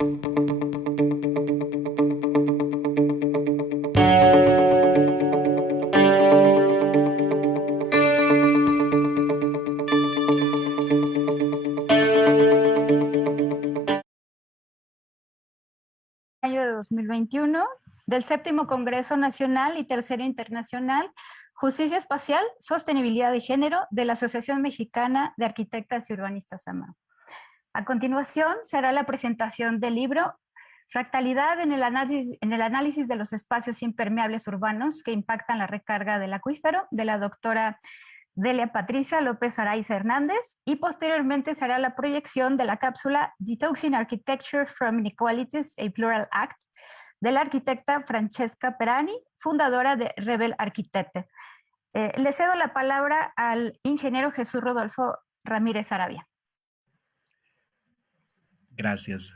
Mayo de 2021 del Séptimo Congreso Nacional y Tercero Internacional Justicia Espacial, Sostenibilidad de Género de la Asociación Mexicana de Arquitectas y Urbanistas AMAU. A continuación será la presentación del libro Fractalidad en el análisis de los espacios impermeables urbanos que impactan la recarga del acuífero, de la doctora Delia Patricia López Araiza Hernández, y posteriormente será la proyección de la cápsula Detoxing Architecture from Inequalities, a Plural Act, de la arquitecta Francesca Perani, fundadora de Rebel Arquitecte. Le cedo la palabra al ingeniero Jesús Rodolfo Ramírez Arabia. Gracias.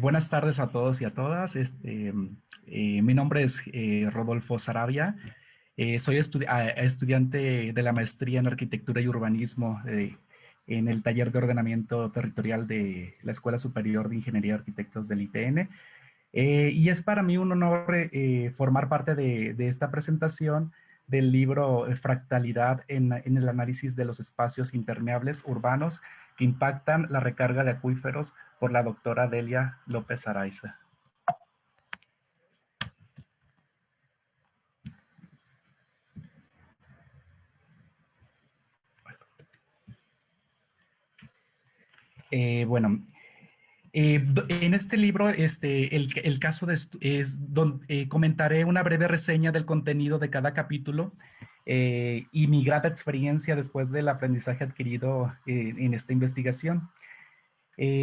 Buenas tardes a todos y a todas. Mi nombre es Rodolfo Sarabia. Soy estudiante de la maestría en Arquitectura y Urbanismo en el taller de ordenamiento territorial de la Escuela Superior de Ingeniería de Arquitectos del IPN. Y es para mí un honor formar parte de esta presentación del libro Fractalidad en el análisis de los espacios impermeables urbanos que impactan la recarga de acuíferos, por la doctora Delia López Araiza. Bueno, en este libro, el caso es donde comentaré una breve reseña del contenido de cada capítulo y mi grata experiencia después del aprendizaje adquirido en esta investigación.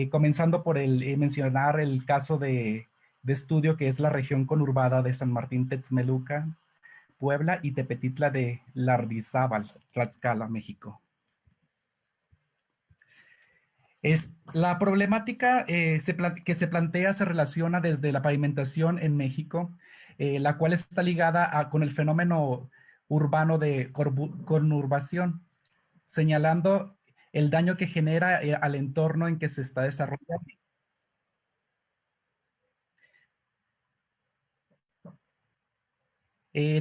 Comenzando por mencionar el caso de estudio que es la región conurbada de San Martín Texmeluca, Puebla, y Tepetitla de Lardizábal, Tlaxcala, México. La problemática que se plantea se relaciona desde la pavimentación en México, la cual está ligada con el fenómeno urbano de conurbación, señalando el daño que genera al entorno en que se está desarrollando.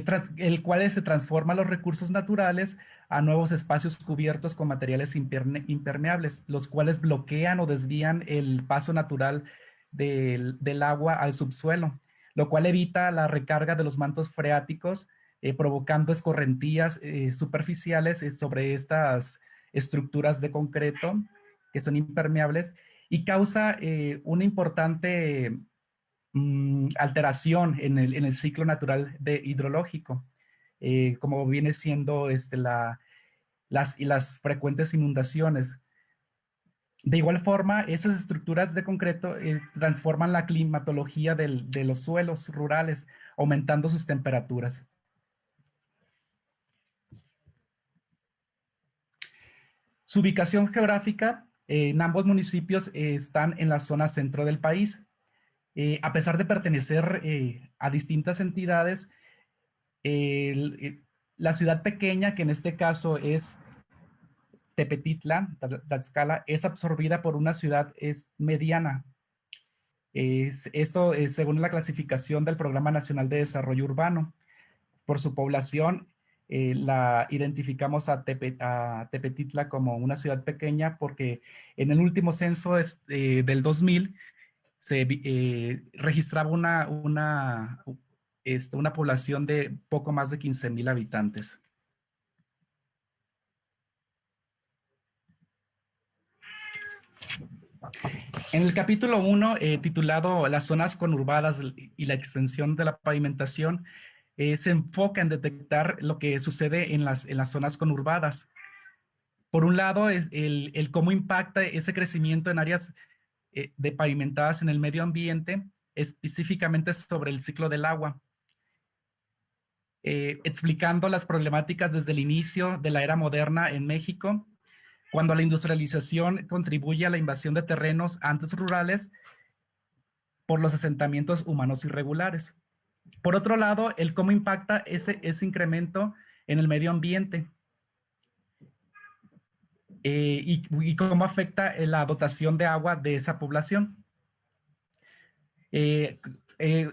Tras el cual se transforman los recursos naturales a nuevos espacios cubiertos con materiales impermeables, los cuales bloquean o desvían el paso natural del agua al subsuelo, lo cual evita la recarga de los mantos freáticos, provocando escorrentías superficiales sobre estas estructuras de concreto que son impermeables, y causa una importante alteración en el ciclo natural hidrológico, como viene siendo las frecuentes inundaciones. De igual forma, esas estructuras de concreto transforman la climatología de los suelos rurales, aumentando sus temperaturas. Su ubicación geográfica en ambos municipios están en la zona centro del país. A pesar de pertenecer a distintas entidades, la ciudad pequeña, que en este caso es Tepetitla, Tlaxcala, es absorbida por una ciudad mediana. Esto es según la clasificación del Programa Nacional de Desarrollo Urbano. Por su población, la identificamos a Tepetitla como una ciudad pequeña porque en el último censo del 2000 se registraba una población de poco más de 15,000 habitantes. En el capítulo 1, titulado Las zonas conurbadas y la extensión de la pavimentación, se enfoca en detectar lo que sucede en las zonas conurbadas. Por un lado, es el cómo impacta ese crecimiento en áreas de pavimentadas en el medio ambiente, específicamente sobre el ciclo del agua, explicando las problemáticas desde el inicio de la era moderna en México, cuando la industrialización contribuye a la invasión de terrenos antes rurales por los asentamientos humanos irregulares. Por otro lado, el cómo impacta ese incremento en el medio ambiente. y cómo afecta la dotación de agua de esa población.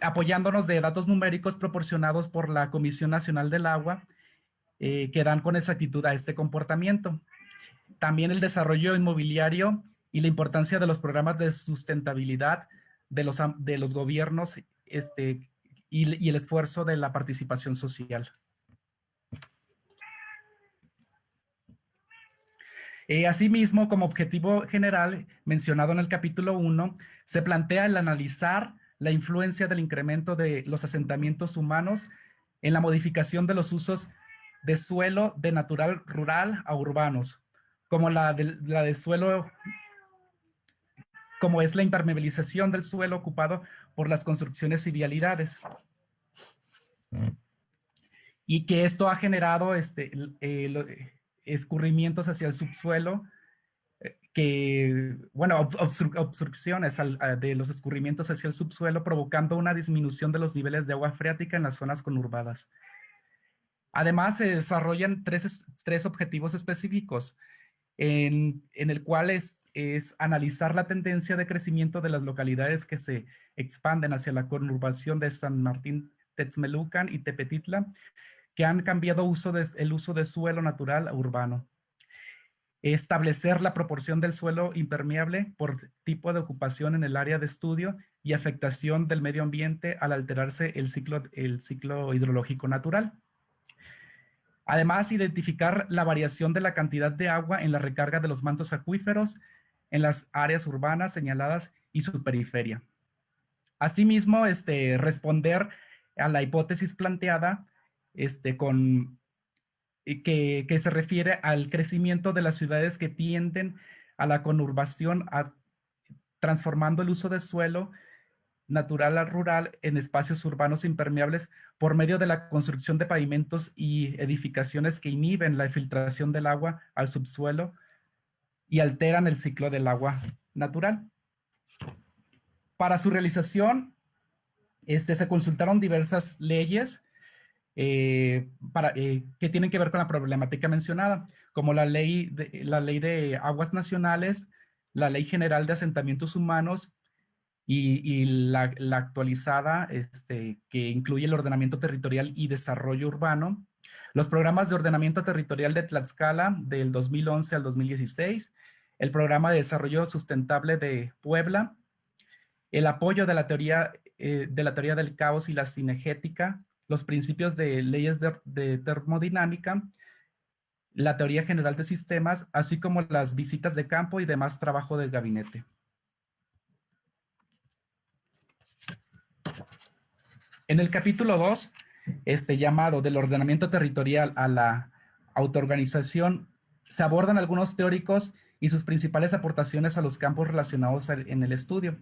Apoyándonos de datos numéricos proporcionados por la Comisión Nacional del Agua, que dan con exactitud a este comportamiento. También el desarrollo inmobiliario y la importancia de los programas de sustentabilidad de los gobiernos y el esfuerzo de la participación social. Asimismo, como objetivo general mencionado en el capítulo 1, se plantea el analizar la influencia del incremento de los asentamientos humanos en la modificación de los usos de suelo de natural rural a urbanos, como la de suelo, como es la impermeabilización del suelo ocupado por las construcciones y vialidades. Y que esto ha generado escurrimientos hacia el subsuelo, obstrucciones de los escurrimientos hacia el subsuelo, provocando una disminución de los niveles de agua freática en las zonas conurbadas. Además, se desarrollan tres objetivos específicos, en el cual es analizar la tendencia de crecimiento de las localidades que se expanden hacia la conurbación de San Martín Texmelucan y Tepetitla, que han cambiado el uso de suelo natural a urbano. Establecer la proporción del suelo impermeable por tipo de ocupación en el área de estudio y afectación del medio ambiente al alterarse el ciclo hidrológico natural. Además, identificar la variación de la cantidad de agua en la recarga de los mantos acuíferos en las áreas urbanas señaladas y su periferia. Asimismo, responder a la hipótesis planteada que se refiere al crecimiento de las ciudades que tienden a la conurbación, transformando el uso de suelo natural al rural en espacios urbanos impermeables por medio de la construcción de pavimentos y edificaciones que inhiben la filtración del agua al subsuelo y alteran el ciclo del agua natural. Para su realización, se consultaron diversas leyes que tienen que ver con la problemática mencionada, como la ley de aguas nacionales, la Ley General de Asentamientos Humanos y la actualizada, que incluye el ordenamiento territorial y desarrollo urbano, los programas de ordenamiento territorial de Tlaxcala del 2011 al 2016, el programa de desarrollo sustentable de Puebla, el apoyo de la teoría del caos y la cinegética, los principios de leyes de termodinámica, la teoría general de sistemas, así como las visitas de campo y demás trabajo del gabinete. En el capítulo 2, llamado del ordenamiento territorial a la autoorganización, se abordan algunos teóricos y sus principales aportaciones a los campos relacionados en el estudio.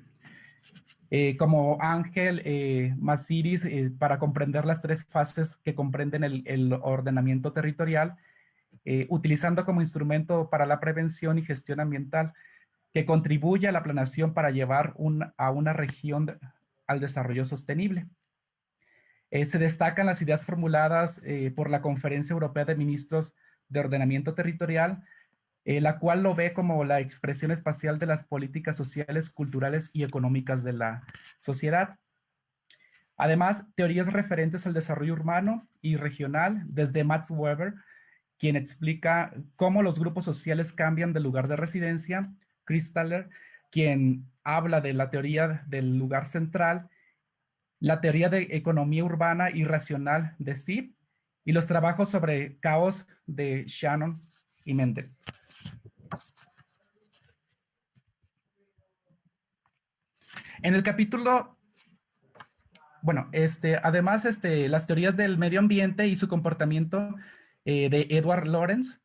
Como Ángel Masiris, para comprender las tres fases que comprenden el ordenamiento territorial, utilizando como instrumento para la prevención y gestión ambiental que contribuye a la planeación para llevar a una región al desarrollo sostenible. Se destacan las ideas formuladas por la Conferencia Europea de Ministros de Ordenamiento Territorial, la cual lo ve como la expresión espacial de las políticas sociales, culturales y económicas de la sociedad. Además, teorías referentes al desarrollo urbano y regional, desde Max Weber, quien explica cómo los grupos sociales cambian de lugar de residencia, Chris Thaler, quien habla de la teoría del lugar central, la teoría de economía urbana y racional de Steve, y los trabajos sobre caos de Shannon y Mendel. En el capítulo, además, las teorías del medio ambiente y su comportamiento de Edward Lorenz,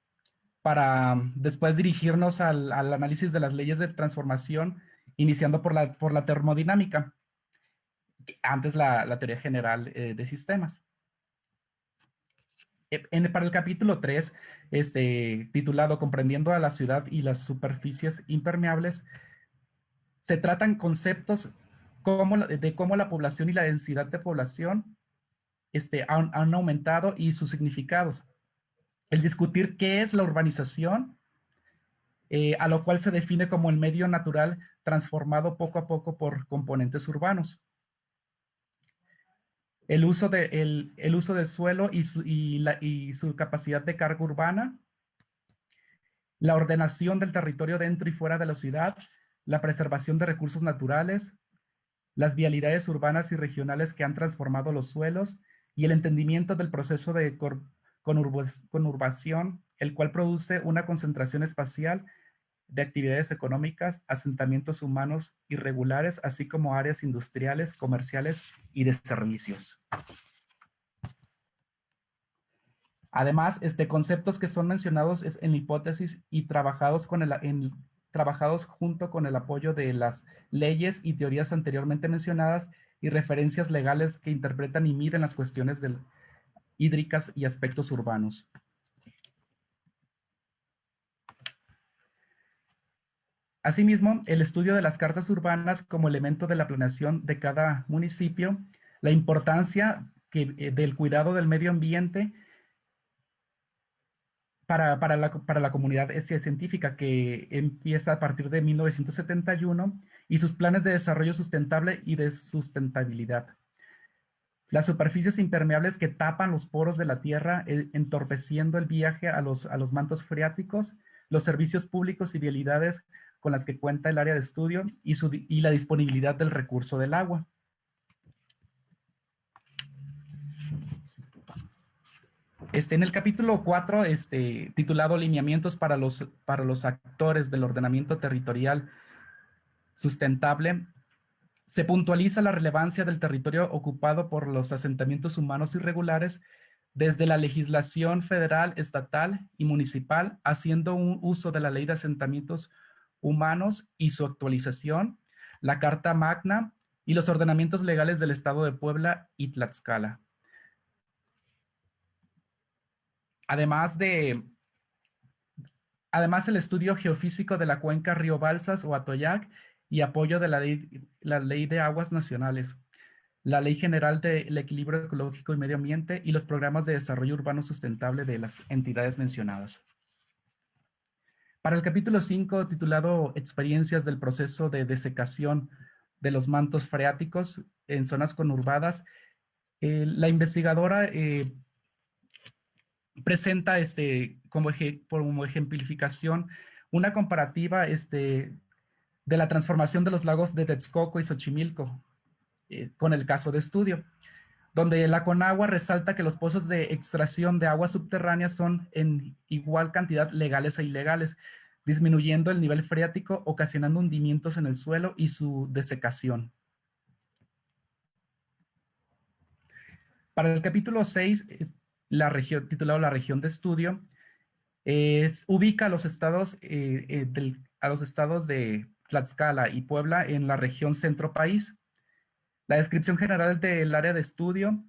para después dirigirnos al análisis de las leyes de transformación, iniciando por la termodinámica, antes la teoría general de sistemas. Para el capítulo 3, titulado Comprendiendo a la ciudad y las superficies impermeables, se tratan conceptos de cómo la población y la densidad de población han aumentado y sus significados. El discutir qué es la urbanización, a lo cual se define como el medio natural transformado poco a poco por componentes urbanos. El uso del suelo y su capacidad de carga urbana, la ordenación del territorio dentro y fuera de la ciudad, la preservación de recursos naturales, las vialidades urbanas y regionales que han transformado los suelos y el entendimiento del proceso de conurbación, el cual produce una concentración espacial de actividades económicas, asentamientos humanos irregulares, así como áreas industriales, comerciales y de servicios. Además, conceptos que son mencionados en la hipótesis y trabajados junto con el apoyo de las leyes y teorías anteriormente mencionadas y referencias legales que interpretan y miden las cuestiones hídricas y aspectos urbanos. Asimismo, el estudio de las cartas urbanas como elemento de la planeación de cada municipio, la importancia del cuidado del medio ambiente para la comunidad científica, que empieza a partir de 1971, y sus planes de desarrollo sustentable y de sustentabilidad. Las superficies impermeables que tapan los poros de la tierra, entorpeciendo el viaje a los mantos freáticos, los servicios públicos y vialidades con las que cuenta el área de estudio y la disponibilidad del recurso del agua. En el capítulo 4, titulado Lineamientos para los actores del ordenamiento territorial sustentable, se puntualiza la relevancia del territorio ocupado por los asentamientos humanos irregulares desde la legislación federal, estatal y municipal, haciendo un uso de la Ley de Asentamientos Humanos y su actualización, la Carta Magna y los ordenamientos legales del Estado de Puebla y Tlaxcala. Además, el estudio geofísico de la cuenca Río Balsas o Atoyac y apoyo de la ley de Aguas Nacionales, la Ley General del Equilibrio Ecológico y Medio Ambiente y los programas de desarrollo urbano sustentable de las entidades mencionadas. Para el capítulo 5, titulado Experiencias del proceso de desecación de los mantos freáticos en zonas conurbadas, la investigadora presenta como ejemplificación una comparativa de la transformación de los lagos de Texcoco y Xochimilco con el caso de estudio, donde la Conagua resalta que los pozos de extracción de aguas subterráneas son en igual cantidad legales e ilegales, disminuyendo el nivel freático, ocasionando hundimientos en el suelo y su desecación. Para el capítulo 6, titulado La región de estudio, ubica a los estados de Tlaxcala y Puebla en la región centro país. La descripción general del área de estudio,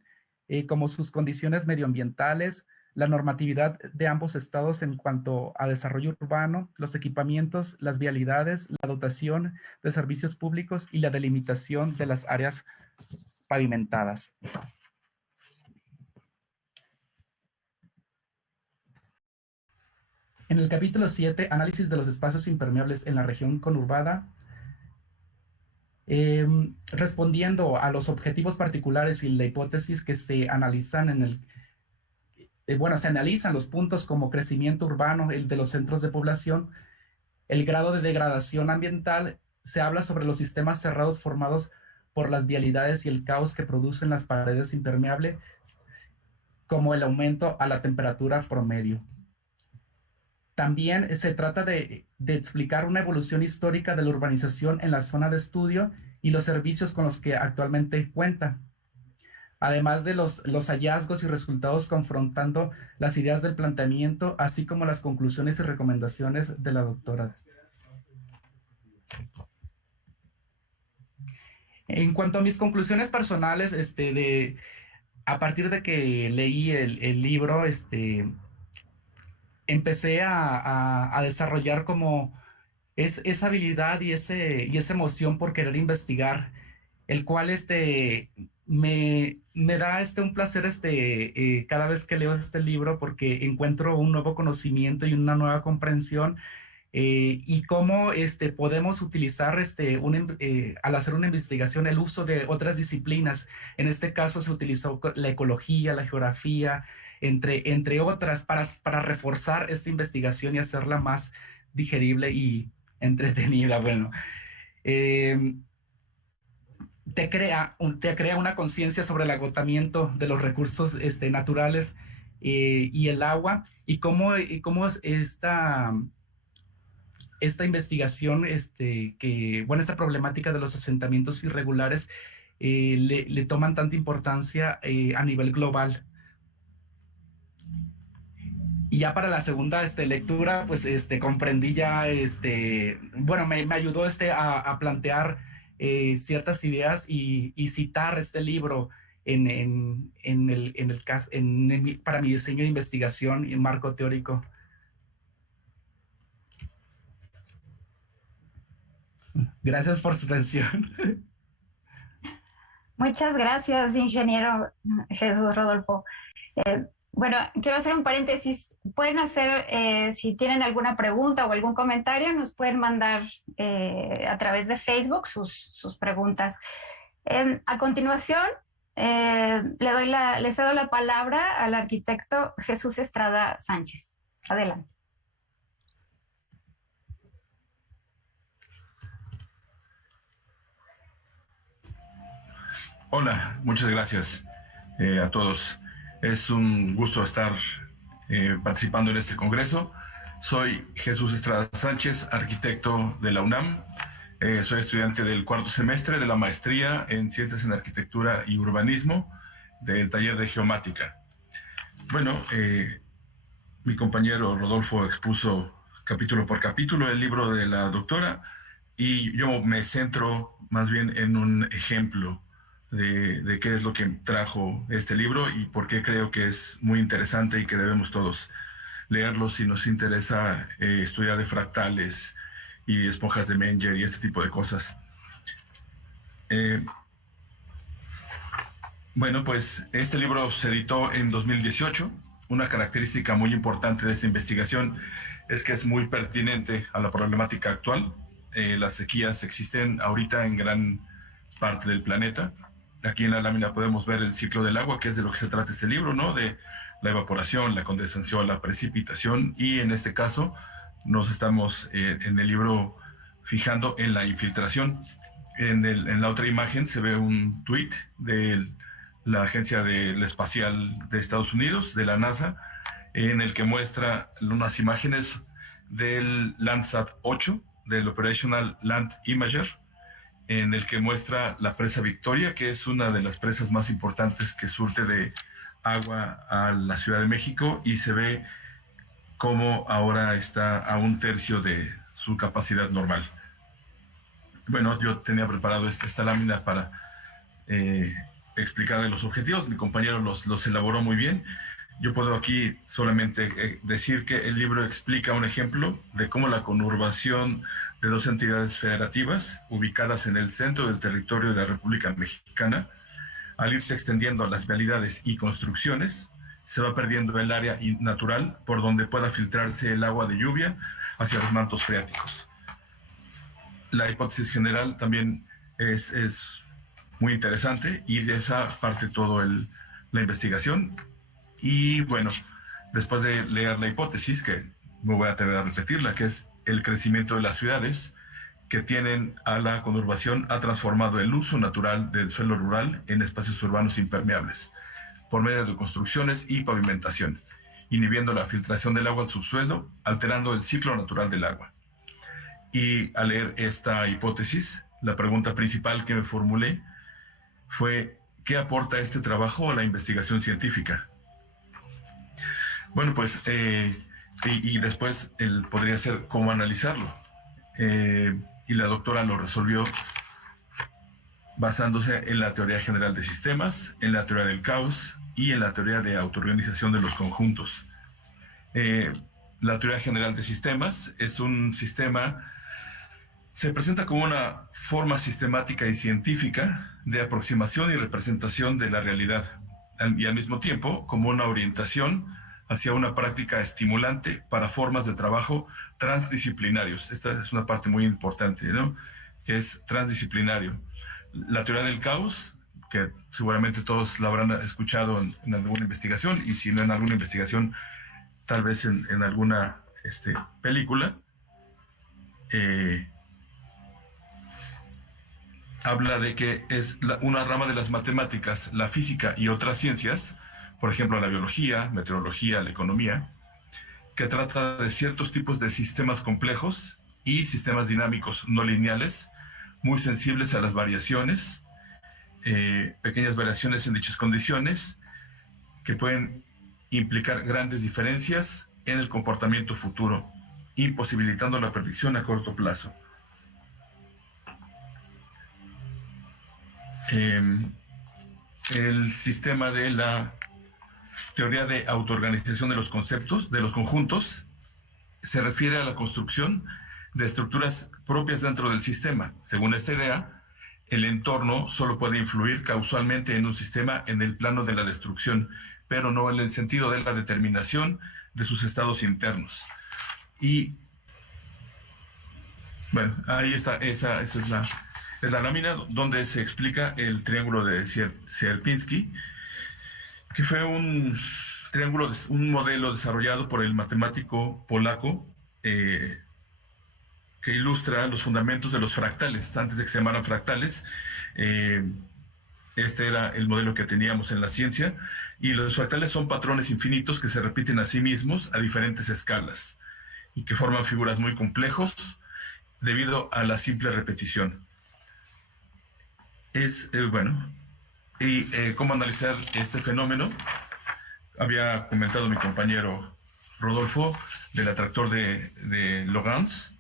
como sus condiciones medioambientales, la normatividad de ambos estados en cuanto a desarrollo urbano, los equipamientos, las vialidades, la dotación de servicios públicos y la delimitación de las áreas pavimentadas. En el capítulo 7, análisis de los espacios impermeables en la región conurbada, respondiendo a los objetivos particulares y la hipótesis que se analizan se analizan los puntos como crecimiento urbano, el de los centros de población, el grado de degradación ambiental, se habla sobre los sistemas cerrados formados por las vialidades y el caos que producen las paredes impermeables, como el aumento a la temperatura promedio. También se trata de explicar una evolución histórica de la urbanización en la zona de estudio y los servicios con los que actualmente cuenta, además de los hallazgos y resultados confrontando las ideas del planteamiento, así como las conclusiones y recomendaciones de la doctora. En cuanto a mis conclusiones personales, a partir de que leí el libro, empecé a desarrollar como esa habilidad y esa emoción por querer investigar, el cual me da un placer cada vez que leo este libro, porque encuentro un nuevo conocimiento y una nueva comprensión y cómo podemos utilizar al hacer una investigación el uso de otras disciplinas. En este caso se utilizó la ecología, la geografía, entre otras, para reforzar esta investigación y hacerla más digerible y entretenida. Bueno, eh, te crea una conciencia sobre el agotamiento de los recursos naturales y el agua, y cómo esta investigación, bueno, esta problemática de los asentamientos irregulares le toman tanta importancia a nivel global. Y ya para la segunda lectura, pues comprendí ya, bueno, me ayudó a plantear ciertas ideas y citar este libro para mi diseño de investigación y marco teórico. Gracias por su atención. Muchas gracias, ingeniero Jesús Rodolfo. Bueno, quiero hacer un paréntesis. Pueden hacer, si tienen alguna pregunta o algún comentario, nos pueden mandar a través de Facebook sus preguntas. A continuación, le cedo la palabra al arquitecto Jesús Estrada Sánchez. Adelante. Hola, muchas gracias a todos. Es un gusto estar participando en este congreso. Soy Jesús Estrada Sánchez, arquitecto de la UNAM. Soy estudiante del cuarto semestre de la maestría en Ciencias en Arquitectura y Urbanismo del taller de Geomática. Bueno, mi compañero Rodolfo expuso capítulo por capítulo el libro de la doctora y yo me centro más bien en un ejemplo de qué es lo que trajo este libro y por qué creo que es muy interesante y que debemos todos leerlo si nos interesa estudiar de fractales y esponjas de Menger y este tipo de cosas. Bueno, pues este libro se editó en 2018. Una característica muy importante de esta investigación es que es muy pertinente a la problemática actual. Las sequías existen ahorita en gran parte del planeta. Aquí en la lámina podemos ver el ciclo del agua, que es de lo que se trata este libro, ¿no? De la evaporación, la condensación, la precipitación, y en este caso nos estamos en el libro fijando en la infiltración. En la otra imagen se ve un tuit de la Agencia Espacial de Estados Unidos, de la NASA, en el que muestra unas imágenes del Landsat 8, del Operational Land Imager, en el que muestra la presa Victoria, que es una de las presas más importantes que surte de agua a la Ciudad de México, y se ve cómo ahora está a un tercio de su capacidad normal. Bueno, yo tenía preparado esta lámina para explicar los objetivos. Mi compañero los elaboró muy bien. Yo puedo aquí solamente decir que el libro explica un ejemplo de cómo la conurbación de dos entidades federativas ubicadas en el centro del territorio de la República Mexicana, al irse extendiendo a las vialidades y construcciones, se va perdiendo el área natural por donde pueda filtrarse el agua de lluvia hacia los mantos freáticos. La hipótesis general también es muy interesante y de esa parte toda la investigación. Y bueno, después de leer la hipótesis, que me voy a atrever a repetirla, que es el crecimiento de las ciudades que tienen a la conurbación, ha transformado el uso natural del suelo rural en espacios urbanos impermeables por medio de construcciones y pavimentación, inhibiendo la filtración del agua al subsuelo, alterando el ciclo natural del agua. Y al leer esta hipótesis, la pregunta principal que me formulé fue: ¿qué aporta este trabajo a la investigación científica? Bueno, pues, y después podría ser cómo analizarlo. Y la doctora lo resolvió basándose en la teoría general de sistemas, en la teoría del caos y en la teoría de autoorganización de los conjuntos. La teoría general de sistemas es un sistema, se presenta como una forma sistemática y científica de aproximación y representación de la realidad, y al mismo tiempo como una orientación hacia una práctica estimulante para formas de trabajo transdisciplinarios. Esta es una parte muy importante, ¿no? Que es transdisciplinario. La teoría del caos, que seguramente todos la habrán escuchado en alguna investigación, y si no en alguna investigación, tal vez en alguna película, habla de que es una rama de las matemáticas, la física y otras ciencias, por ejemplo la biología, meteorología, la economía, que trata de ciertos tipos de sistemas complejos y sistemas dinámicos no lineales, muy sensibles a las variaciones, pequeñas variaciones en dichas condiciones, que pueden implicar grandes diferencias en el comportamiento futuro, imposibilitando la predicción a corto plazo. El sistema de la teoría de autoorganización de los conceptos, de los conjuntos, se refiere a la construcción de estructuras propias dentro del sistema. Según esta idea, el entorno solo puede influir causalmente en un sistema en el plano de la destrucción, pero no en el sentido de la determinación de sus estados internos. Y bueno, ahí está, esa es la lámina donde se explica el triángulo de Sierpinski, que fue un triángulo, un modelo desarrollado por el matemático polaco que ilustra los fundamentos de los fractales. Antes de que se llamaran fractales, este era el modelo que teníamos en la ciencia, y los fractales son patrones infinitos que se repiten a sí mismos a diferentes escalas y que forman figuras muy complejos debido a la simple repetición. ¿Cómo analizar este fenómeno? Había comentado mi compañero Rodolfo del atractor de Lorentz,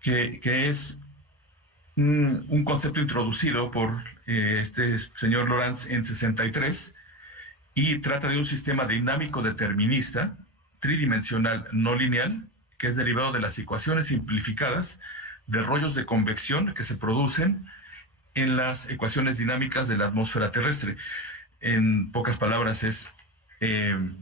que es un concepto introducido por este señor Lorentz en 63, y trata de un sistema dinámico determinista, tridimensional no lineal, que es derivado de las ecuaciones simplificadas de rollos de convección que se producen en las ecuaciones dinámicas de la atmósfera terrestre. En pocas palabras, es el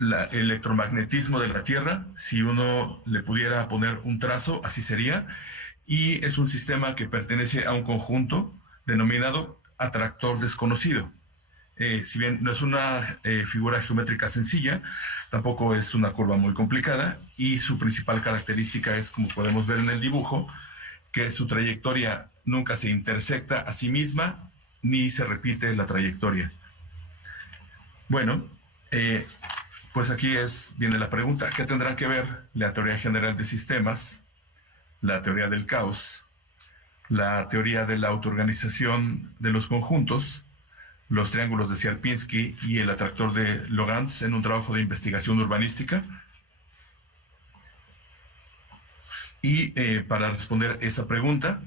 electromagnetismo de la Tierra. Si uno le pudiera poner un trazo, así sería. Y es un sistema que pertenece a un conjunto denominado atractor desconocido. Si bien no es una figura geométrica sencilla, tampoco es una curva muy complicada, y su principal característica es, como podemos ver en el dibujo, que su trayectoria nunca se intersecta a sí misma ni se repite la trayectoria. Bueno, pues aquí viene la pregunta: ¿qué tendrán que ver la teoría general de sistemas, la teoría del caos, la teoría de la autoorganización de los conjuntos, los triángulos de Sierpinski y el atractor de Lorentz en un trabajo de investigación urbanística? Y para responder esa pregunta,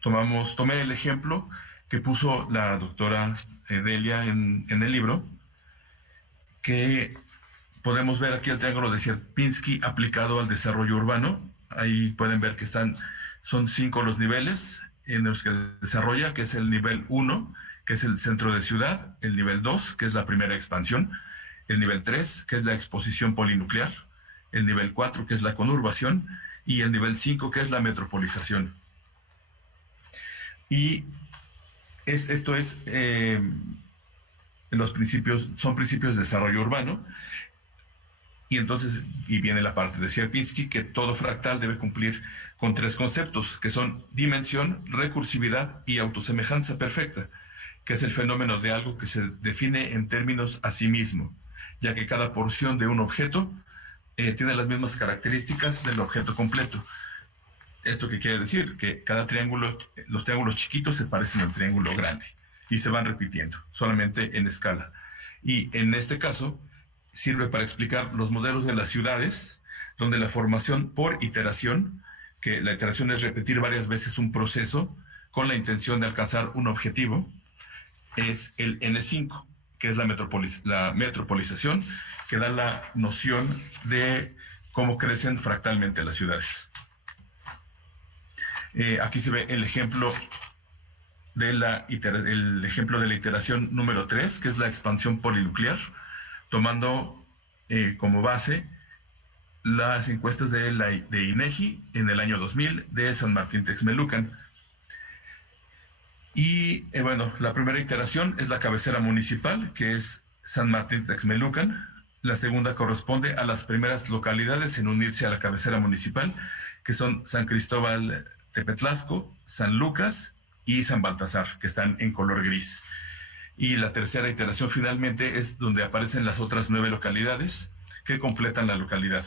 tomé el ejemplo que puso la doctora Delia en el libro, que podemos ver aquí el triángulo de Sierpinski aplicado al desarrollo urbano. Ahí pueden ver que son 5 los niveles en los que desarrolla, que es el nivel 1, que es el centro de ciudad; el nivel 2, que es la primera expansión; el nivel 3, que es la exposición polinuclear; el nivel 4, que es la conurbación; y el nivel 5, que es la metropolización. Y esto es son principios de desarrollo urbano. Y entonces, viene la parte de Sierpinski, que todo fractal debe cumplir con 3 conceptos, que son dimensión, recursividad y autosemejanza perfecta, que es el fenómeno de algo que se define en términos a sí mismo, ya que cada porción de un objeto tiene las mismas características del objeto completo. ¿Esto qué quiere decir? Que cada triángulo, los triángulos chiquitos se parecen al triángulo grande y se van repitiendo, solamente en escala. Y en este caso sirve para explicar los modelos de las ciudades, donde la formación por iteración, que la iteración es repetir varias veces un proceso con la intención de alcanzar un objetivo, es el N5, que es la metropolización, que da la noción de cómo crecen fractalmente las ciudades. Aquí se ve el ejemplo el ejemplo de la iteración número 3, que es la expansión polinuclear, tomando como base las encuestas de INEGI en el año 2000 de San Martín Texmelucan. Y bueno, la primera iteración es la cabecera municipal, que es San Martín Texmelucan. La segunda corresponde a las primeras localidades en unirse a la cabecera municipal, que son San Cristóbal Tepetlasco, San Lucas y San Baltasar, que están en color gris. Y la tercera iteración finalmente es donde aparecen las otras 9 localidades que completan la localidad,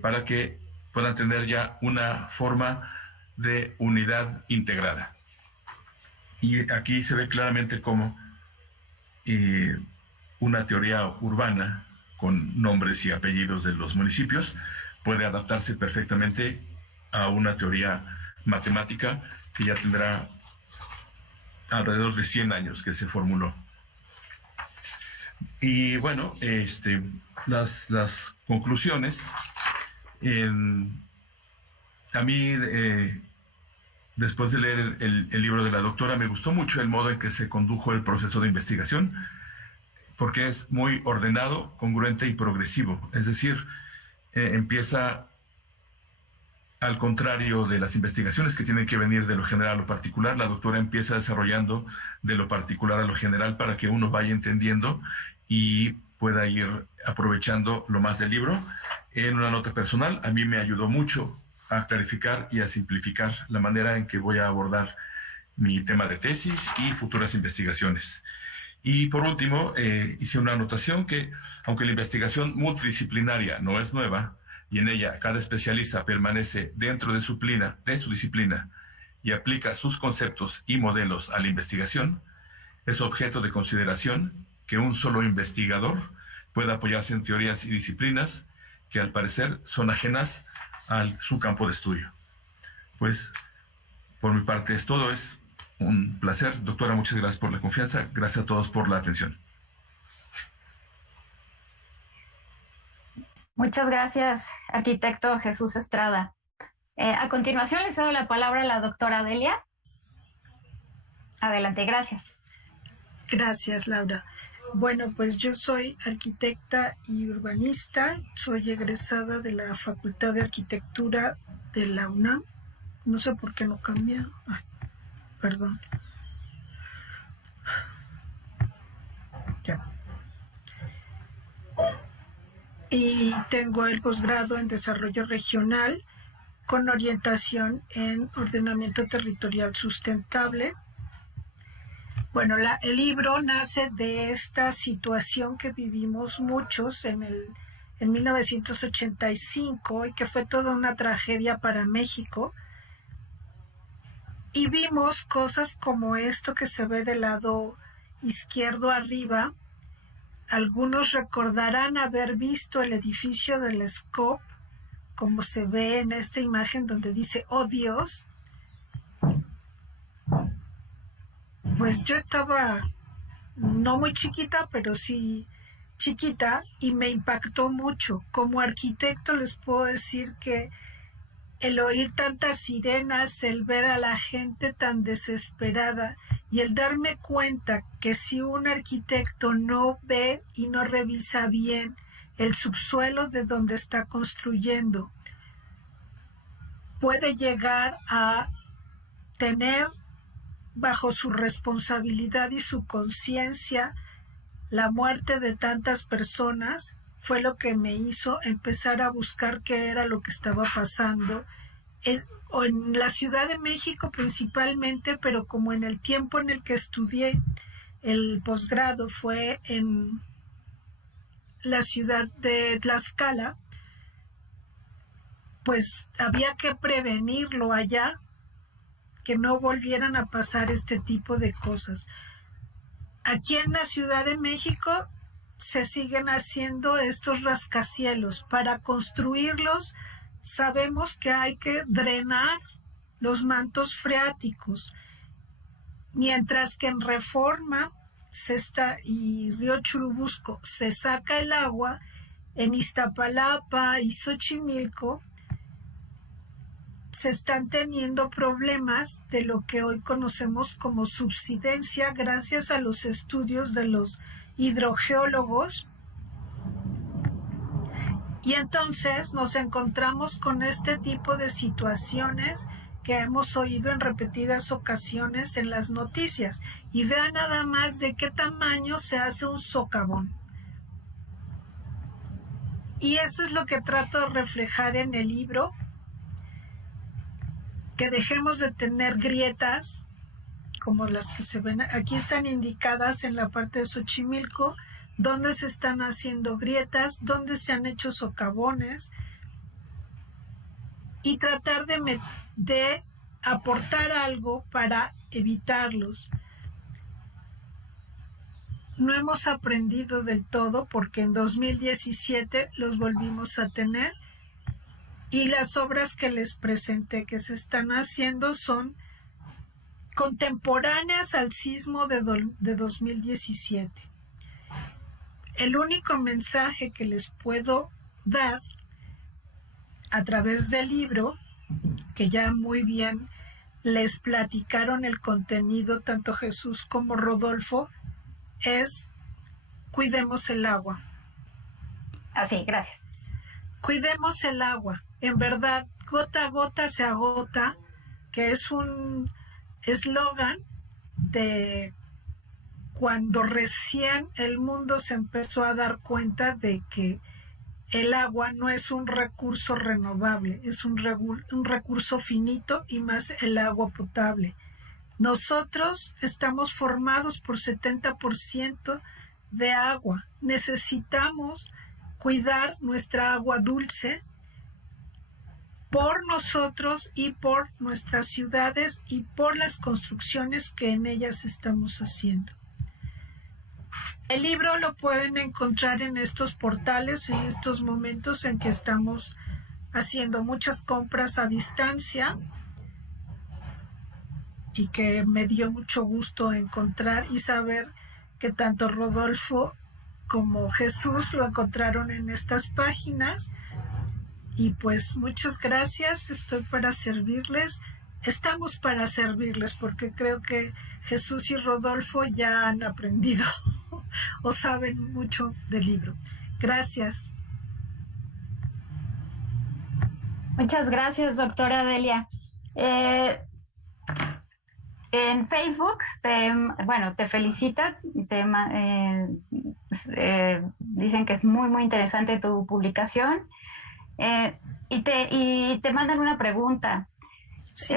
para que puedan tener ya una forma de unidad integrada. Y aquí se ve claramente cómo una teoría urbana con nombres y apellidos de los municipios puede adaptarse perfectamente a una teoría matemática que ya tendrá alrededor de 100 años que se formuló. Y bueno, las conclusiones, a mí, después de leer el libro de la doctora, me gustó mucho el modo en que se condujo el proceso de investigación, porque es muy ordenado, congruente y progresivo. Es decir, empieza al contrario de las investigaciones que tienen que venir de lo general a lo particular. La doctora empieza desarrollando de lo particular a lo general para que uno vaya entendiendo y pueda ir aprovechando lo más del libro. En una nota personal, a mí me ayudó mucho a clarificar y a simplificar la manera en que voy a abordar mi tema de tesis y futuras investigaciones. Y por último, hice una anotación que, aunque la investigación multidisciplinaria no es nueva, y en ella cada especialista permanece dentro de su disciplina y aplica sus conceptos y modelos a la investigación, es objeto de consideración que un solo investigador pueda apoyarse en teorías y disciplinas que al parecer son ajenas a su campo de estudio. Pues, por mi parte es todo. Es un placer. Doctora, muchas gracias por la confianza. Gracias a todos por la atención. Muchas gracias, arquitecto Jesús Estrada. A continuación le cedo la palabra a la doctora Delia. Adelante, gracias. Gracias, Laura. Bueno, pues yo soy arquitecta y urbanista, soy egresada de la Facultad de Arquitectura de la UNAM. No sé por qué no cambia. Ay, perdón. Ya. Y tengo el posgrado en Desarrollo Regional con orientación en Ordenamiento Territorial Sustentable. Bueno, el libro nace de esta situación que vivimos muchos en 1985 y que fue toda una tragedia para México. Y vimos cosas como esto que se ve del lado izquierdo arriba. Algunos recordarán haber visto el edificio del SCOP, como se ve en esta imagen donde dice "Oh Dios". Pues yo estaba no muy chiquita, pero sí chiquita, y me impactó mucho. Como arquitecto les puedo decir que el oír tantas sirenas, el ver a la gente tan desesperada y el darme cuenta que si un arquitecto no ve y no revisa bien el subsuelo de donde está construyendo, puede llegar a tener bajo su responsabilidad y su conciencia la muerte de tantas personas, fue lo que me hizo empezar a buscar qué era lo que estaba pasando en la Ciudad de México principalmente, pero como en el tiempo en el que estudié el posgrado fue en la ciudad de Tlaxcala, pues había que prevenirlo allá, que no volvieran a pasar este tipo de cosas. Aquí en la Ciudad de México se siguen haciendo estos rascacielos. Para construirlos sabemos que hay que drenar los mantos freáticos, mientras que en Reforma y Río Churubusco se saca el agua. En Iztapalapa y Xochimilco se están teniendo problemas de lo que hoy conocemos como subsidencia gracias a los estudios de los hidrogeólogos. Y entonces nos encontramos con este tipo de situaciones que hemos oído en repetidas ocasiones en las noticias. Y vean nada más de qué tamaño se hace un socavón. Y eso es lo que trato de reflejar en el libro, que dejemos de tener grietas como las que se ven aquí, están indicadas en la parte de Xochimilco, donde se están haciendo grietas, donde se han hecho socavones, y tratar de aportar algo para evitarlos. No hemos aprendido del todo porque en 2017 los volvimos a tener, y las obras que les presenté que se están haciendo son contemporáneas al sismo de 2017. El único mensaje que les puedo dar a través del libro, que ya muy bien les platicaron el contenido tanto Jesús como Rodolfo, es: cuidemos el agua. Así, gracias. Cuidemos el agua. En verdad, gota a gota se agota, que es un eslogan de cuando recién el mundo se empezó a dar cuenta de que el agua no es un recurso renovable, es un recurso finito, y más el agua potable. Nosotros estamos formados por 70% de agua. Necesitamos cuidar nuestra agua dulce por nosotros y por nuestras ciudades y por las construcciones que en ellas estamos haciendo. El libro lo pueden encontrar en estos portales, en estos momentos en que estamos haciendo muchas compras a distancia, y que me dio mucho gusto encontrar y saber que tanto Rodolfo como Jesús lo encontraron en estas páginas. Y pues muchas gracias, estoy para servirles. Estamos para servirles porque creo que Jesús y Rodolfo ya han aprendido o saben mucho del libro. Gracias. Muchas gracias, doctora Delia. En Facebook te felicitan, dicen que es muy, muy interesante tu publicación, y te mandan una pregunta. Sí.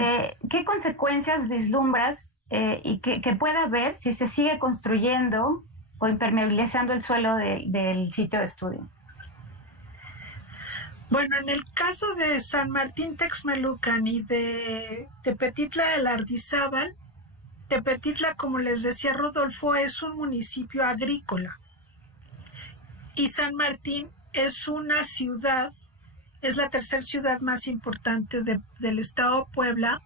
¿Qué consecuencias vislumbras y que pueda haber si se sigue construyendo o impermeabilizando el suelo del sitio de estudio? Bueno, en el caso de San Martín Texmelucan y de Tepetitla de Lardizábal, Tepetitla, como les decía Rodolfo, es un municipio agrícola, y San Martín es una ciudad, es la tercera ciudad más importante del estado de Puebla.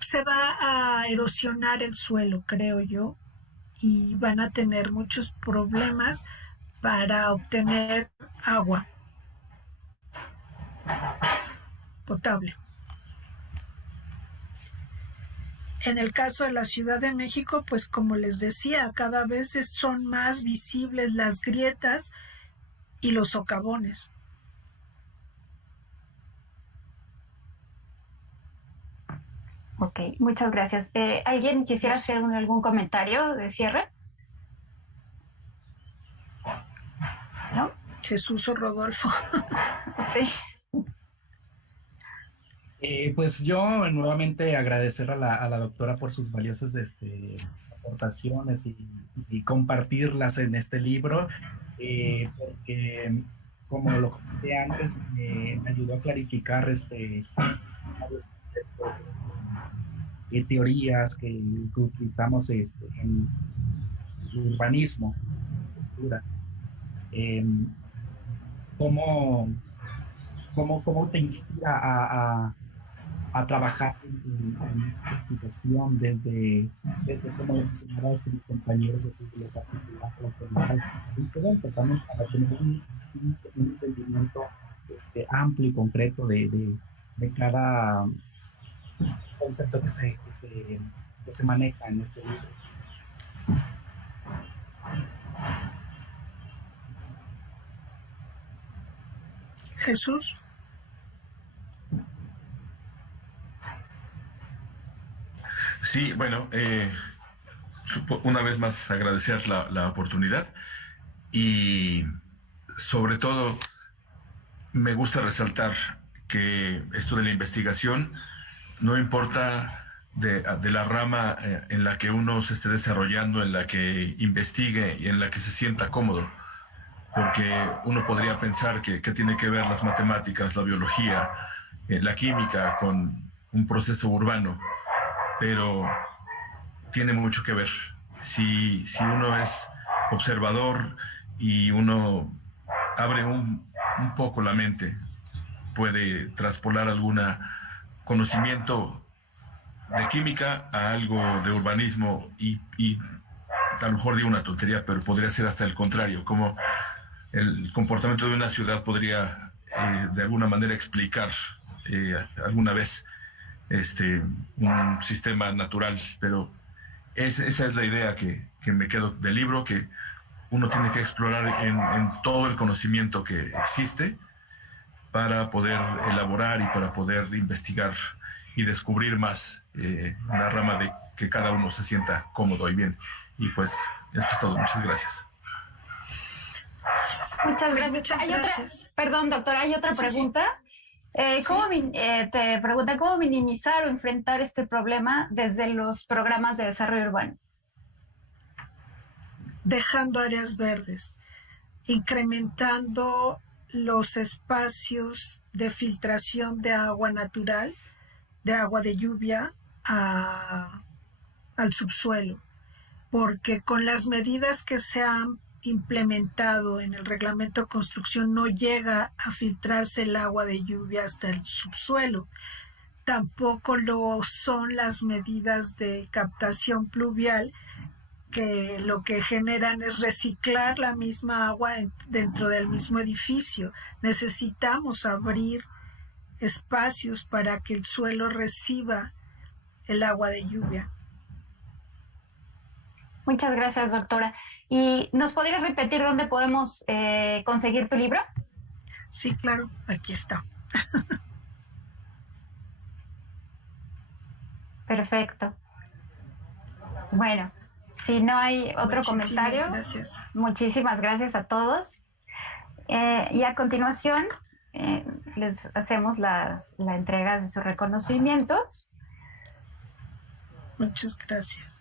Se va a erosionar el suelo, creo yo, y van a tener muchos problemas para obtener agua potable. En el caso de la Ciudad de México, pues como les decía, cada vez son más visibles las grietas y los socavones. Ok, muchas gracias. ¿Alguien quisiera hacer algún comentario de cierre? ¿No? Jesús o Rodolfo. Sí. Pues yo nuevamente agradecer a la doctora por sus valiosas aportaciones y compartirlas en este libro, porque como lo comenté antes, me ayudó a clarificar varios conceptos, teorías que utilizamos en el urbanismo, cultura. ¿Cómo te inspira a trabajar en investigación desde como lo mencionabas mis compañeros de lo particular, lo general, y todo eso también para tener un entendimiento amplio y concreto de de cada concepto que se maneja en este libro. Jesús. Sí, bueno, una vez más agradecer la oportunidad y sobre todo me gusta resaltar que esto de la investigación no importa de la rama en la que uno se esté desarrollando, en la que investigue y en la que se sienta cómodo, porque uno podría pensar que tiene que ver las matemáticas, la biología, la química con un proceso urbano, pero tiene mucho que ver. Si uno es observador y uno abre un poco la mente, puede traspolar algún conocimiento de química a algo de urbanismo y a lo mejor digo una tontería, pero podría ser hasta el contrario, como el comportamiento de una ciudad podría de alguna manera explicar alguna vez un sistema natural, pero esa es la idea que me quedo del libro, que uno tiene que explorar en todo el conocimiento que existe para poder elaborar y para poder investigar y descubrir más la rama de que cada uno se sienta cómodo y bien. Y pues eso es todo. Muchas gracias. Muchas gracias. Muchas Hay gracias. otra, perdón, doctora, hay otra pregunta. Sí. Te pregunta cómo minimizar o enfrentar este problema desde los programas de desarrollo urbano. Dejando áreas verdes, incrementando los espacios de filtración de agua natural, de agua de lluvia al subsuelo, porque con las medidas que se han implementado en el reglamento de construcción no llega a filtrarse el agua de lluvia hasta el subsuelo. Tampoco lo son las medidas de captación pluvial, que lo que generan es reciclar la misma agua dentro del mismo edificio. Necesitamos abrir espacios para que el suelo reciba el agua de lluvia. Muchas gracias, doctora. ¿Y nos podrías repetir dónde podemos conseguir tu libro? Sí, claro, aquí está. Perfecto. Bueno, si no hay otro comentario, gracias. Muchísimas gracias a todos. Y a continuación les hacemos la entrega de sus reconocimientos. Muchas gracias.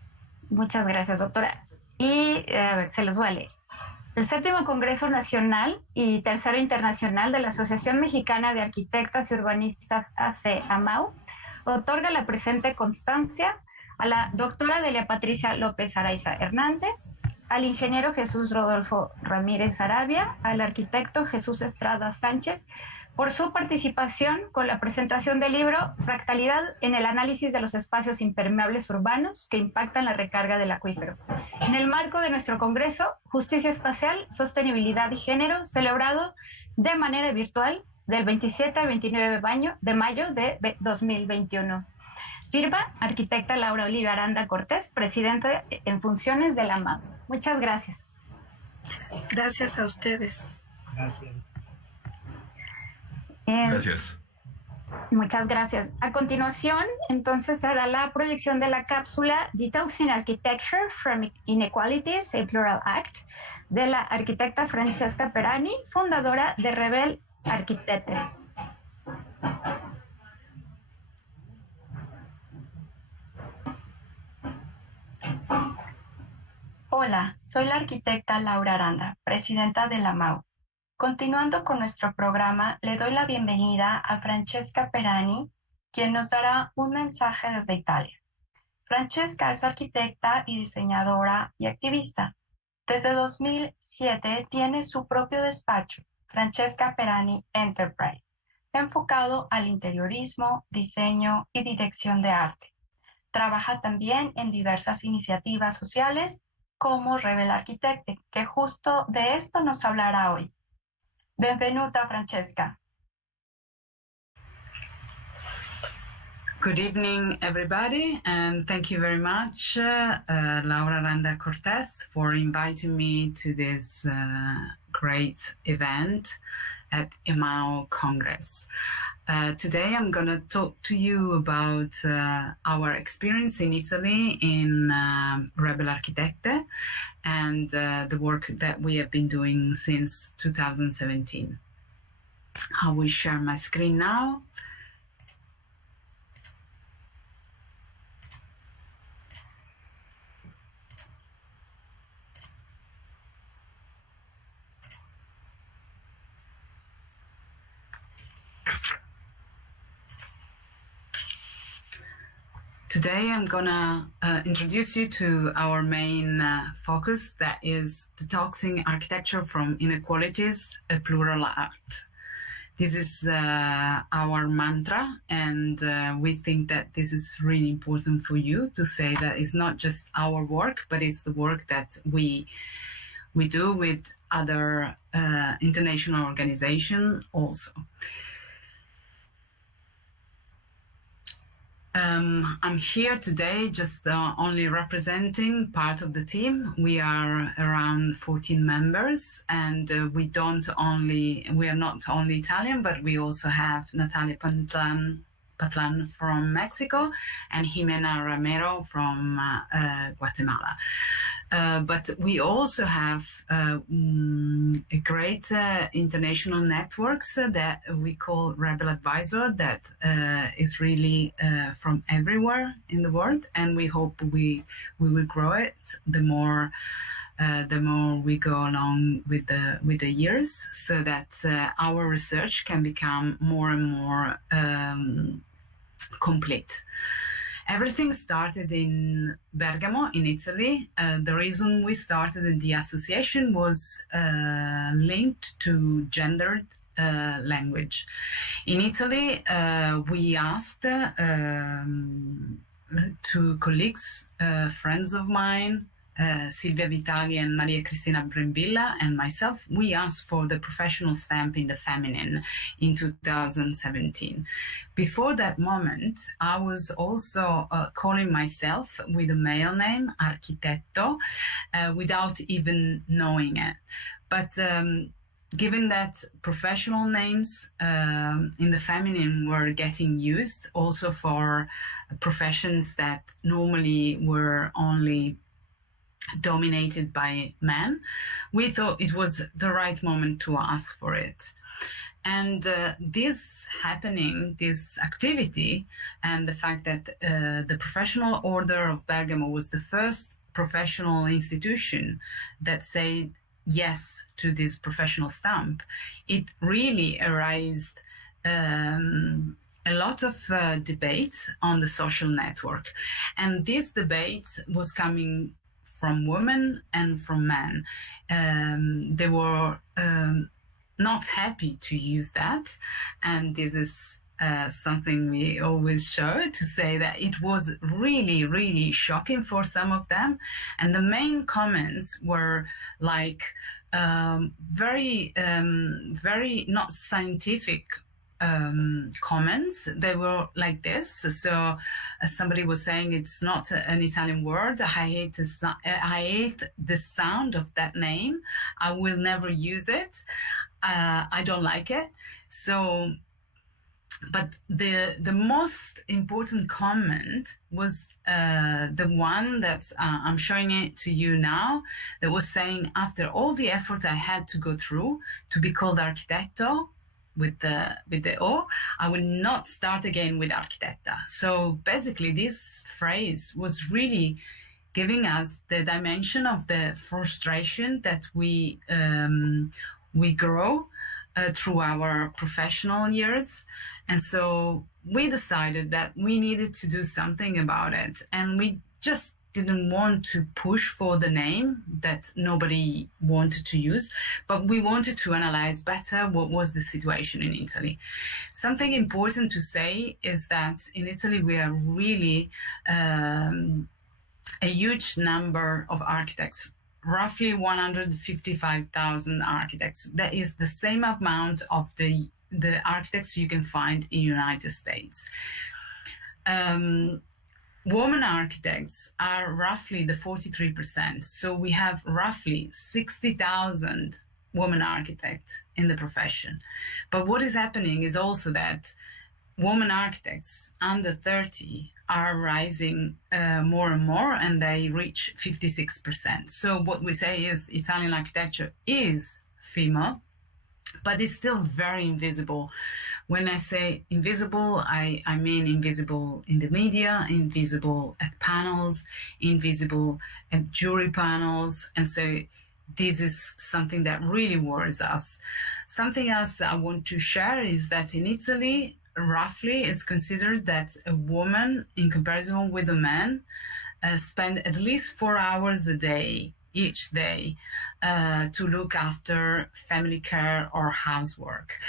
Muchas gracias, doctora. Y a ver, se los voy a leer. El 7º Congreso Nacional y 3º Internacional de la Asociación Mexicana de Arquitectas y Urbanistas AC-AMAU otorga la presente constancia a la doctora Delia Patricia López Araiza Hernández, al ingeniero Jesús Rodolfo Ramírez Arabia, al arquitecto Jesús Estrada Sánchez, por su participación con la presentación del libro Fractalidad en el análisis de los espacios impermeables urbanos que impactan la recarga del acuífero, en el marco de nuestro Congreso Justicia Espacial, Sostenibilidad y Género, celebrado de manera virtual del 27 al 29 de mayo de 2021. Firma, arquitecta Laura Olivia Aranda Cortés, presidenta en funciones de la AMAU. Muchas gracias. Gracias a ustedes. Gracias. Gracias. Muchas gracias. A continuación, entonces, hará la proyección de la cápsula Detoxing Architecture from Inequalities, a Plural Act, de la arquitecta Francesca Perani, fundadora de Rebel Arquitecte. Hola, soy la arquitecta Laura Aranda, presidenta de la AMAU. Continuando con nuestro programa, le doy la bienvenida a Francesca Perani, quien nos dará un mensaje desde Italia. Francesca es arquitecta y diseñadora y activista. Desde 2007 tiene su propio despacho, Francesca Perani Enterprise, enfocado al interiorismo, diseño y dirección de arte. Trabaja también en diversas iniciativas sociales como Rebel Arquitecte, que justo de esto nos hablará hoy. Benvenuta, Francesca. Good evening, everybody, and thank you very much, Laura Aranda Cortez, for inviting me to this great event at IMAO Congress. Today I'm going to talk to you about our experience in Italy in Rebel Architecte and the work that we have been doing since 2017. I will share my screen now. Today I'm gonna introduce you to our main focus, that is detoxing architecture from inequalities, a plural art. This is our mantra, and we think that this is really important for you to say that it's not just our work, but it's the work that we do with other international organizations also. I'm here today just only representing part of the team. We are around 14 members, and we are not only Italian, but we also have Natalia Patlan from Mexico and Jimena Romero from Guatemala. But we also have a great international networks that we call Rebel Advisor, that is really from everywhere in the world, and we hope we will grow it the more we go along with the years, so that our research can become more and more complete. Everything started in Bergamo, in Italy. The reason we started the association was linked to gendered language. In Italy, we asked two colleagues, friends of mine, Silvia Vitali and Maria Cristina Brembilla, and myself, we asked for the professional stamp in the feminine in 2017. Before that moment, I was also calling myself with a male name, Architetto, without even knowing it. But given that professional names in the feminine were getting used also for professions that normally were only dominated by men, we thought it was the right moment to ask for it. And this activity, and the fact that the Professional Order of Bergamo was the first professional institution that said yes to this professional stamp, it really aroused a lot of debates on the social network. And this debate was coming from women and from men. They were not happy to use that. And this is something we always show, to say that it was really, really shocking for some of them. And the main comments were like very not scientific comments. They were like this. So somebody was saying, it's not an Italian word. I hate the sound of that name. I will never use it. I don't like it. So, but the most important comment was the one that's I'm showing it to you now, that was saying, after all the effort I had to go through to be called Architetto, with the O, I will not start again with Architetta. So basically this phrase was really giving us the dimension of the frustration that we grow through our professional years. And so we decided that we needed to do something about it. And we just didn't want to push for the name that nobody wanted to use, but we wanted to analyze better what was the situation in Italy. Something important to say is that in Italy we are really a huge number of architects, roughly 155,000 architects. That is the same amount of the architects you can find in the United States. Women architects are roughly the 43%. So we have roughly 60,000 women architects in the profession. But what is happening is also that women architects under 30 are rising more and more, and they reach 56%. So what we say is Italian architecture is female, but it's still very invisible. When I say invisible, I mean invisible in the media, invisible at panels, invisible at jury panels. And so this is something that really worries us. Something else that I want to share is that in Italy, roughly it's considered that a woman, in comparison with a man, spend at least 4 hours a day, each day, to look after family care or housework.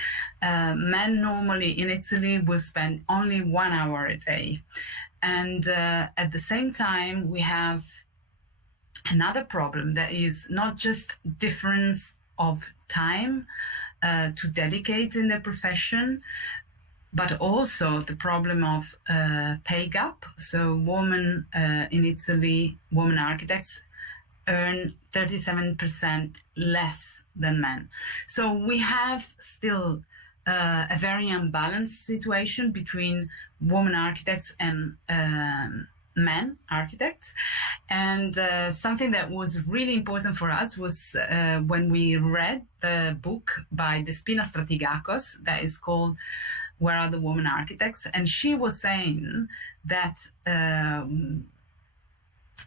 Men normally in Italy will spend only 1 hour a day. And at the same time, we have another problem that is not just difference of time to dedicate in the profession, but also the problem of pay gap. So women in Italy, women architects earn 37% less than men. So we have still a very unbalanced situation between women architects and men architects. And something that was really important for us was when we read the book by Despina Stratigakos that is called Where Are the Women Architects? And she was saying that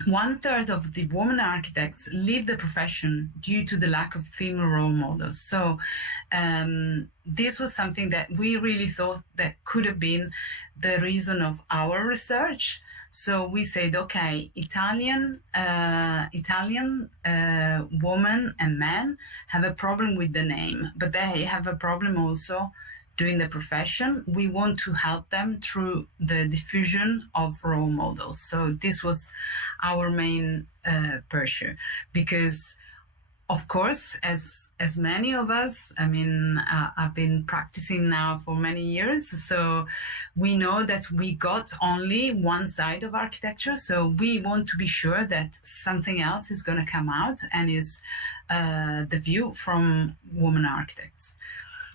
1/3 of the women architects leave the profession due to the lack of female role models. So this was something that we really thought that could have been the reason of our research. So we said, okay, Italian women and men have a problem with the name, but they have a problem also doing the profession. We want to help them through the diffusion of role models. So this was our main pursuit, because of course, as many of us, I mean, I've been practicing now for many years, so we know that we got only one side of architecture. So we want to be sure that something else is going to come out and is the view from women architects.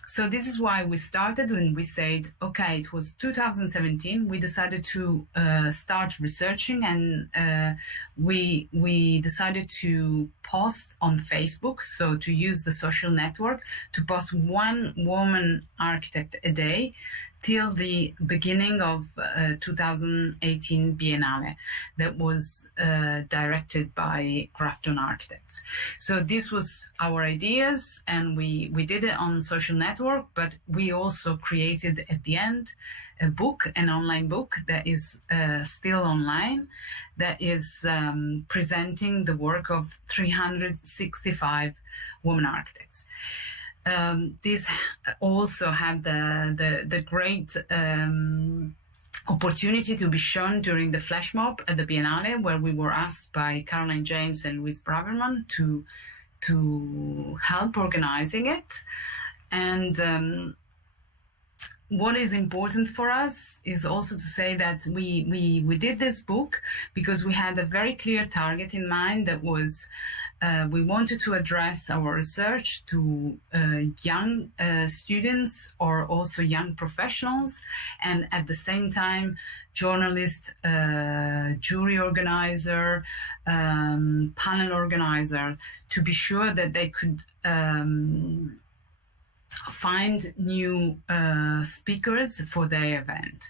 So this is why we started when we said, okay, it was 2017. We decided to start researching, and we decided to post on Facebook. So to use the social network to post one woman architect a day till the beginning of 2018 Biennale that was directed by Grafton Architects. So this was our ideas, and we did it on social network, but we also created at the end a book, an online book that is still online, that is presenting the work of 365 women architects. This also had the great opportunity to be shown during the flash mob at the Biennale, where we were asked by Caroline James and Louise Braverman to help organizing it. And what is important for us is also to say that we did this book because we had a very clear target in mind, that was we wanted to address our research to young students or also young professionals, and at the same time journalist, jury organizer, panel organizer, to be sure that they could find new speakers for their event.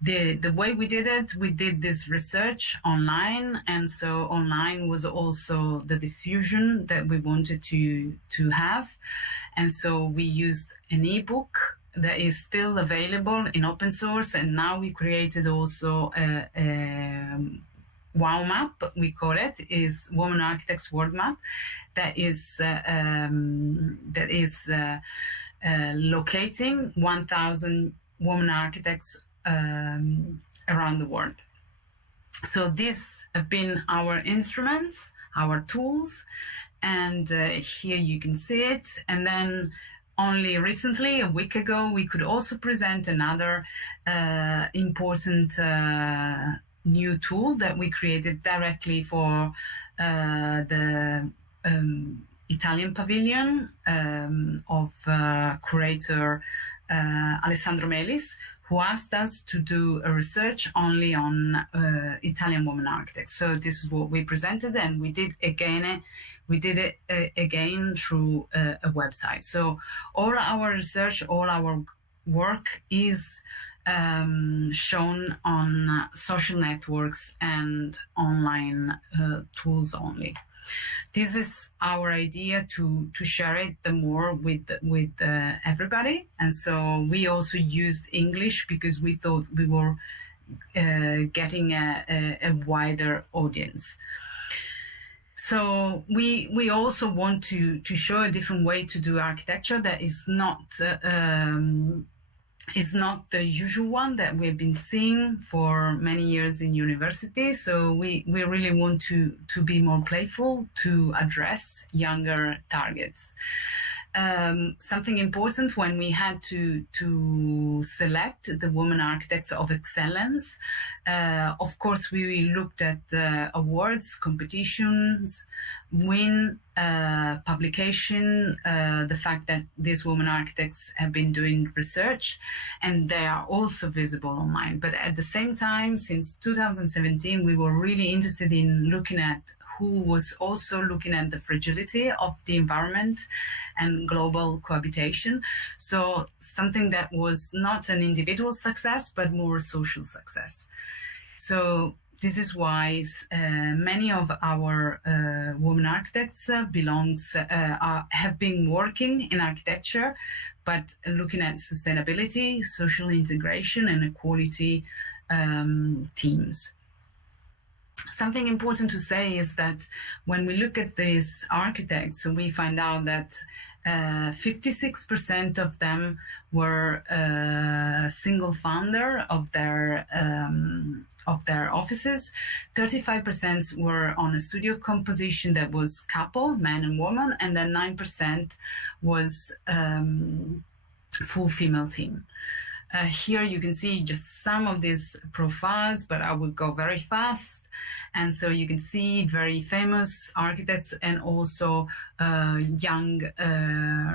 The way we did it, we did this research online, and so online was also the diffusion that we wanted to have. And so we used an ebook that is still available in open source, and now we created also a WOW map, we call it, is Women Architects World Map, that is locating 1,000 women architects around the world. So these have been our instruments, our tools, and here you can see it. And then only recently, a week ago, we could also present another important new tool that we created directly for the Italian pavilion of curator Alessandro Melis, who asked us to do a research only on Italian women architects. So this is what we presented, and we did it again through a website. So all our research, all our work is shown on social networks and online tools only. This is our idea to share it the more with everybody, and so we also used English because we thought we were getting a wider audience. So we also want to show a different way to do architecture that is not the usual one that we've been seeing for many years in university. So we really want to be more playful, to address younger targets. Something important when we had to select the women architects of excellence, of course we looked at awards, competitions, win, publication, the fact that these women architects have been doing research and they are also visible online. But at the same time, since 2017, we were really interested in looking at who was also looking at the fragility of the environment and global cohabitation. So something that was not an individual success, but more a social success. So this is why many of our women architects have been working in architecture, but looking at sustainability, social integration, and equality themes. Something important to say is that when we look at these architects, we find out that 56% of them were single founder of their offices. 35% were on a studio composition that was couple, man and woman, and then 9% was full female team. Here you can see just some of these profiles, but I will go very fast. And so you can see very famous architects and also young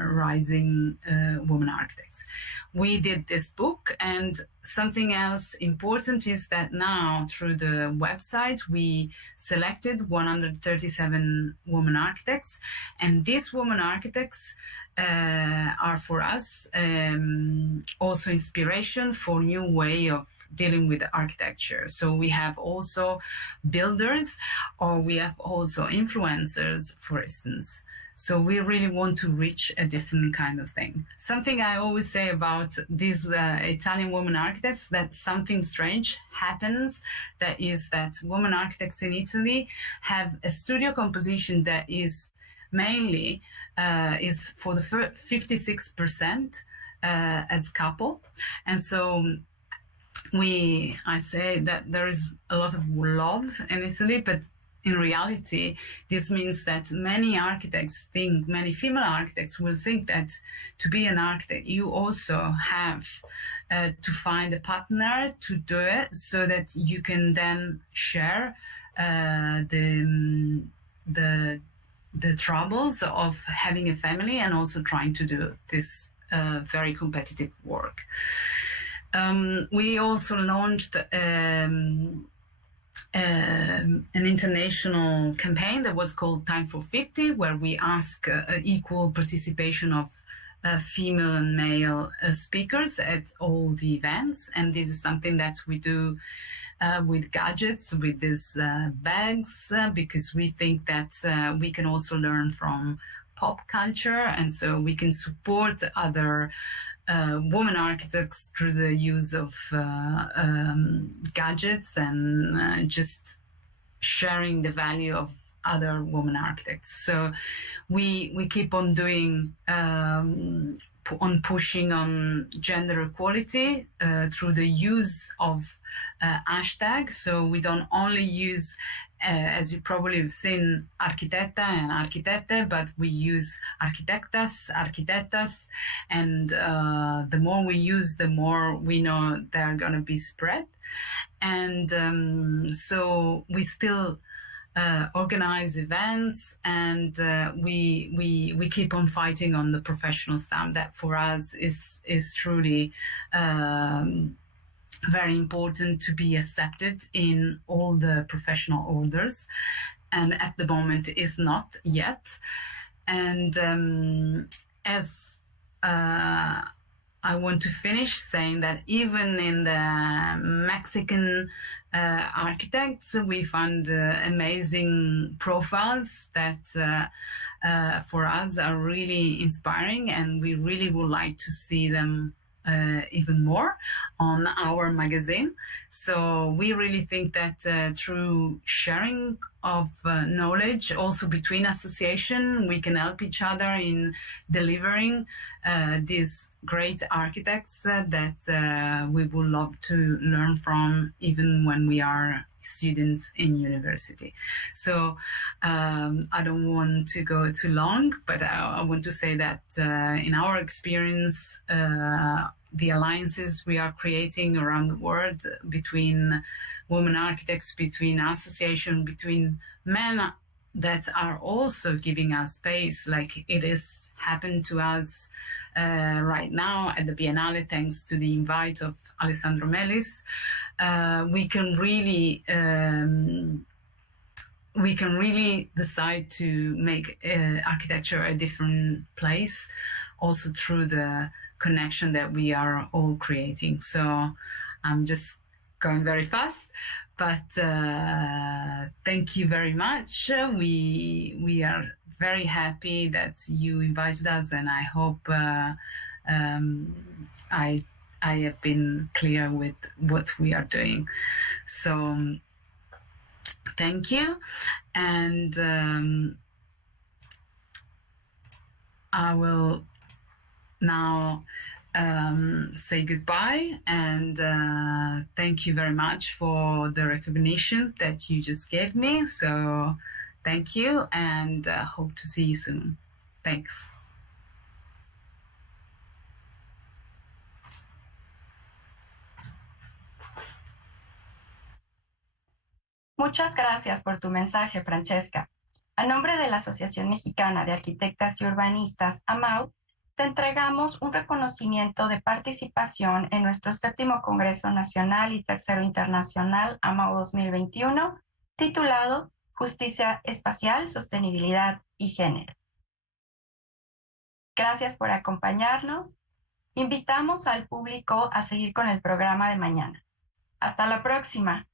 rising women architects. We did this book, and something else important is that now through the website, we selected 137 women architects, and these women architects are for us also inspiration for new way of dealing with architecture. So we have also builders, or we have also influencers, for instance. So we really want to reach a different kind of thing. Something I always say about these Italian women architects, that something strange happens, that is that women architects in Italy have a studio composition that is mainly is for the 56% as couple. And so I say that there is a lot of love in Italy, but in reality, this means that many female architects will think that to be an architect, you also have to find a partner to do it, so that you can then share the troubles of having a family and also trying to do this very competitive work. We also launched an international campaign that was called Time for 50, where we ask equal participation of female and male speakers at all the events. And this is something that we do with gadgets, with these bags, because we think that we can also learn from pop culture, and so we can support other women architects through the use of gadgets and just sharing the value of other women architects. So we keep on doing on pushing on gender equality through the use of hashtags. So we don't only use as you probably have seen, arquitecta and arquitete, but we use arquitectas, arquitetas, and the more we use, the more we know they're going to be spread. And so we still organize events, and we keep on fighting on the professional stamp. That for us is truly very important to be accepted in all the professional orders, and at the moment is not yet. And as I want to finish saying that even in the Mexican architects, we found amazing profiles that for us are really inspiring, and we really would like to see them even more on our magazine. So we really think that through sharing of knowledge, also between association, we can help each other in delivering these great architects that we would love to learn from even when we are students in university. So I don't want to go too long, but I want to say that in our experience, the alliances we are creating around the world between women architects, between association, between men that are also giving us space, like it is happened to us right now at the Biennale, thanks to the invite of Alessandro Melis. We can really decide to make architecture a different place, also through the connection that we are all creating. So I'm just going very fast, but thank you very much. We are very happy that you invited us, and I hope I have been clear with what we are doing. So thank you, and I will now say goodbye, and thank you very much for the recognition that you just gave me. So thank you, and hope to see you soon. Thanks. Muchas gracias por tu mensaje, Francesca. A nombre de la Asociación Mexicana de Arquitectas y Urbanistas, AMAU, te entregamos un reconocimiento de participación en nuestro 7º Congreso Nacional y 3º Internacional AMAU 2021, titulado Justicia Espacial, Sostenibilidad y Género. Gracias por acompañarnos. Invitamos al público a seguir con el programa de mañana. Hasta la próxima.